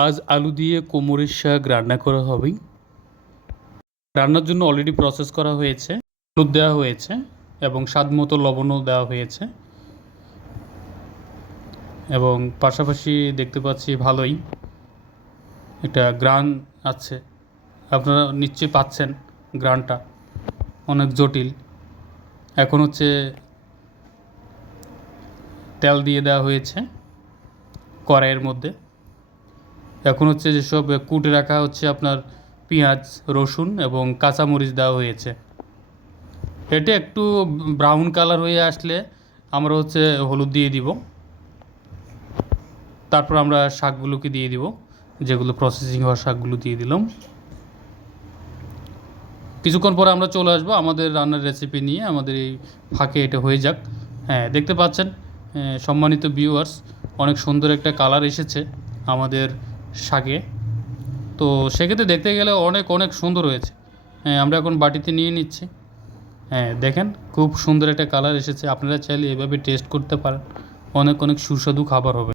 আজ আলু দিয়ে কোমরের শাক রান্না করা হবে। রান্নার জন্য অলরেডি প্রসেস করা হয়েছে হলুদ দেওয়া হয়েছে এবং স্বাদ মতো লবণও দেওয়া হয়েছে। এবং পাশাপাশি দেখতে পাচ্ছি ভালোই একটা গ্রান আছে। আপনারা নিশ্চয়ই পাচ্ছেন গ্রানটা, অনেক জটিল। এখন হচ্ছে তেল দিয়ে দেওয়া হয়েছে কড়াইয়ের মধ্যে। এখন হচ্ছে যেসব কুটে রাখা হচ্ছে আপনার পেঁয়াজ, রসুন এবং কাঁচামরিচ দেওয়া হয়েছে। এটা একটু ব্রাউন কালার হয়ে আসলে আমরা হচ্ছে হলুদ দিয়ে দিব। তারপর আমরা শাকগুলোকে দিয়ে দিব, যেগুলো প্রসেসিং হওয়া শাকগুলো দিয়ে দিলাম। কিছুক্ষণ পরে আমরা চলে আসব আমাদের রান্নার রেসিপি নিয়ে, আমাদের এই ফাঁকে এটা হয়ে যাক। হ্যাঁ দেখতে পাচ্ছেন সম্মানিত ভিউয়ার্স অনেক সুন্দর একটা কালার এসেছে আমাদের শাকে। তো সেক্ষেত্রে দেখতে গেলে অনেক অনেক সুন্দর হয়েছে। হ্যাঁ আমরা এখন বাটিতে নিয়ে নিচ্ছি। হ্যাঁ দেখেন খুব সুন্দর একটা কালার এসেছে। আপনারা চাইলে এভাবে টেস্ট করতে পারেন। অনেক অনেক সুস্বাদু খাবার হবে।